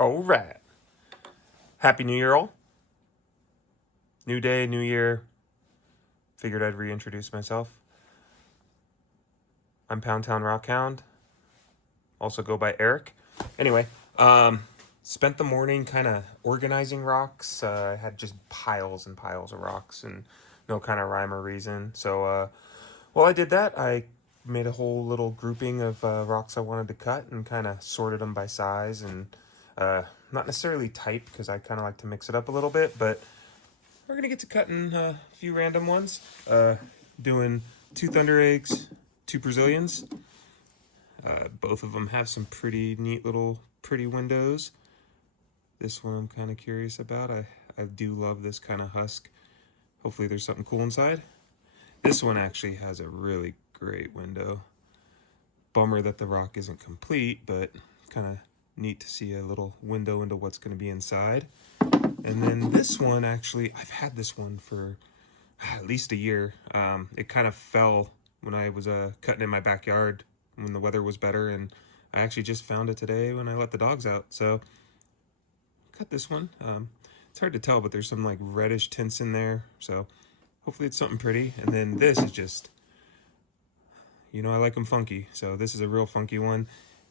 All right. Happy New Year, all. New day, new year. Figured I'd reintroduce myself. I'm Pound Town Rockhound. Also go by Eric. Anyway, spent the morning kind of organizing rocks. I had just piles and piles of rocks and no kind of rhyme or reason. So while I did that, I made a whole little grouping of rocks I wanted to cut and kind of sorted them by size and not necessarily type because I kind of like to mix it up a little bit, but we're gonna get to cutting a few random ones. Doing two Thunder Eggs, two Brazilians. Both of them have some pretty neat little pretty windows. This one I'm kind of curious about. I do love this kind of husk. Hopefully there's something cool inside. This one actually has a really great window. Bummer that the rock isn't complete, but kind of neat to see a little window into what's going to be inside. And then this one, actually, I've had this one for at least a year. It kind of fell when I was cutting in my backyard when the weather was better, and I actually just found it today when I let the dogs out. So, cut this one. It's hard to tell, but there's some like reddish tints in there. So, hopefully it's something pretty. And then this is just, I like them funky. So this is a real funky one.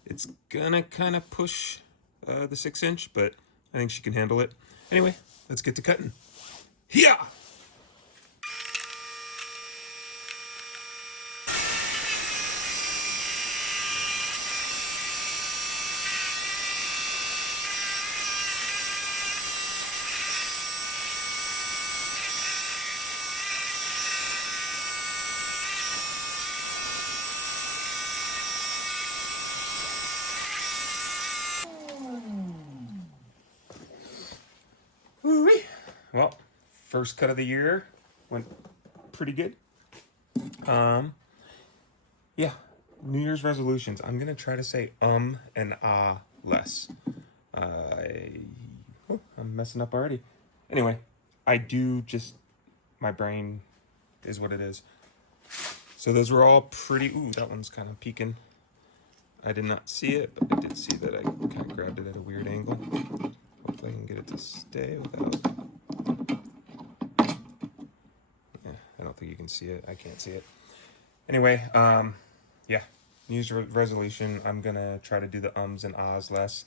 It's gonna kind of push the 6-inch, but I think she can handle it. Anyway, let's get to cutting. Hyah! Woo-wee. Well, first cut of the year went pretty good. Yeah, New Year's resolutions. I'm gonna try to say and less. I'm messing up already. Anyway, I do just my brain is what it is. So those were all pretty. Ooh, that one's kind of peeking. I did not see it, but I did see that I kind of grabbed it at a weird angle. Hopefully I can get it to stay without. Yeah, I don't think you can see it. I can't see it. Anyway, yeah, New Year's resolution. I'm gonna try to do the ums and ahs less.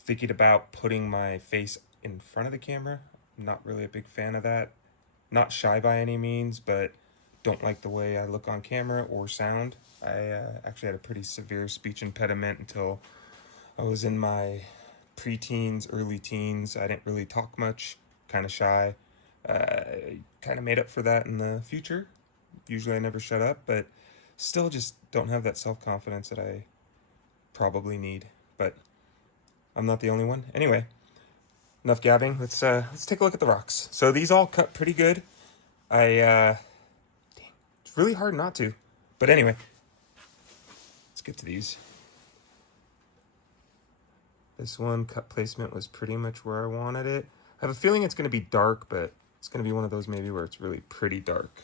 Thinking about putting my face in front of the camera. I'm not really a big fan of that. Not shy by any means, but don't like the way I look on camera or sound. I actually had a pretty severe speech impediment until I was in my preteens, early teens. I didn't really talk much, kind of shy. Kind of made up for that in the future. Usually I never shut up, but still just don't have that self-confidence that I probably need. But I'm not the only one. Anyway, enough gabbing. Let's take a look at the rocks. So these all cut pretty good. Dang, it's really hard not to. But anyway, let's get to these. This one cut placement was pretty much where I wanted it. I have a feeling it's going to be dark, but it's going to be one of those maybe where it's really pretty dark.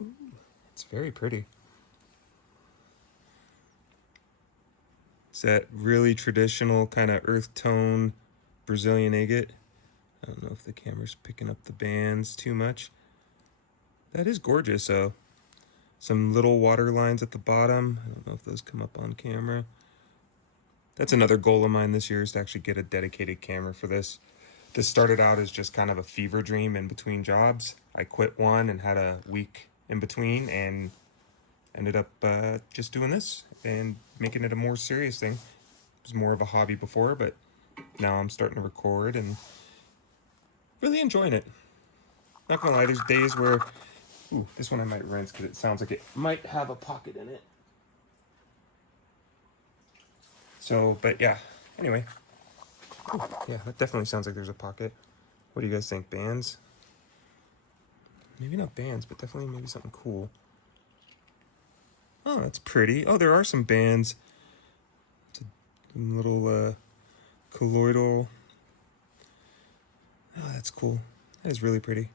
Ooh, it's very pretty. It's that really traditional kind of earth tone Brazilian agate. I don't know if the camera's picking up the bands too much. That is gorgeous, though. Some little water lines at the bottom. I don't know if those come up on camera. That's another goal of mine this year, is to actually get a dedicated camera for this. This started out as just kind of a fever dream in between jobs. I quit one and had a week in between and ended up just doing this and making it a more serious thing. It was more of a hobby before, but now I'm starting to record and really enjoying it. Not gonna lie, there's days where, ooh, this one I might rinse because it sounds like it might have a pocket in it. So, but yeah, anyway. Ooh, yeah, that definitely sounds like there's a pocket. What do you guys think, bands? Maybe not bands, but definitely maybe something cool. Oh, that's pretty. Oh, there are some bands. It's a little colloidal. Oh, that's cool. That is really pretty.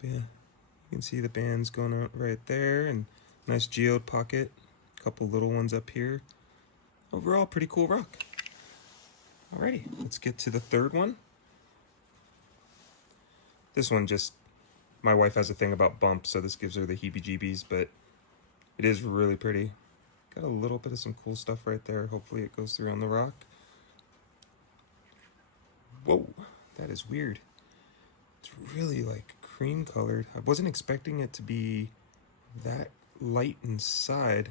But yeah, you can see the bands going out right there, and nice geode pocket. A couple little ones up here. Overall, pretty cool rock. Alrighty, let's get to the third one. This one just, my wife has a thing about bumps, so this gives her the heebie-jeebies, but it is really pretty. Got a little bit of some cool stuff right there. Hopefully it goes through on the rock. Whoa, that is weird. It's really like cream colored. I wasn't expecting it to be that light inside.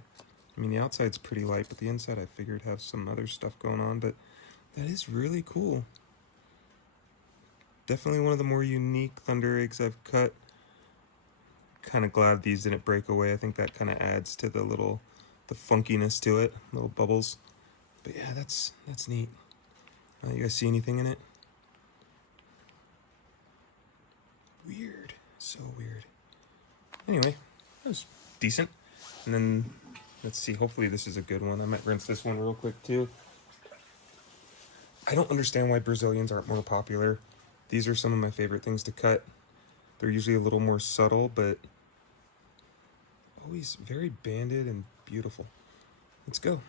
I mean, the outside's pretty light, but the inside I figured have some other stuff going on, but that is really cool. Definitely one of the more unique thunder eggs I've cut. Kind of glad these didn't break away. I think that kind of adds to the funkiness to it, little bubbles. But yeah, that's neat. You guys see anything in it? Weird, so weird. Anyway, that was decent. And then let's see, hopefully this is a good one. I might rinse this one real quick too. I don't understand why Brazilians aren't more popular. These are some of my favorite things to cut. They're usually a little more subtle, but always very banded and beautiful. Let's go.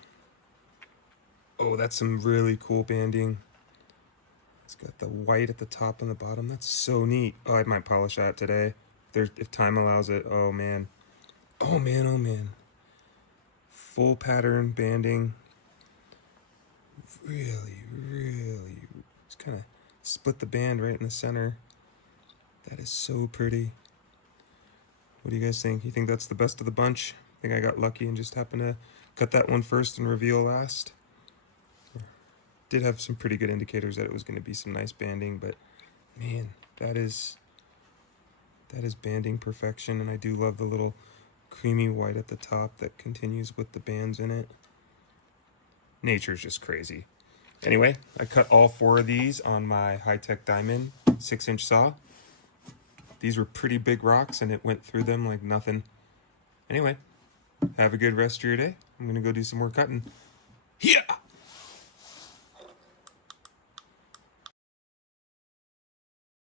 Oh, that's some really cool banding. It's got the white at the top and the bottom. That's so neat. Oh, I might polish that today. If time allows it. Oh, man. Oh, man, oh, man. Full pattern banding. Really, really. Just kind of split the band right in the center. That is so pretty. What do you guys think? You think that's the best of the bunch? I think I got lucky and just happened to cut that one first and reveal last. Did have some pretty good indicators that it was going to be some nice banding, but man, that is banding perfection, and I do love the little creamy white at the top that continues with the bands in it. Nature's just crazy. Anyway, I cut all 4 of these on my high-tech diamond 6-inch saw. These were pretty big rocks, and it went through them like nothing. Anyway, have a good rest of your day. I'm going to go do some more cutting.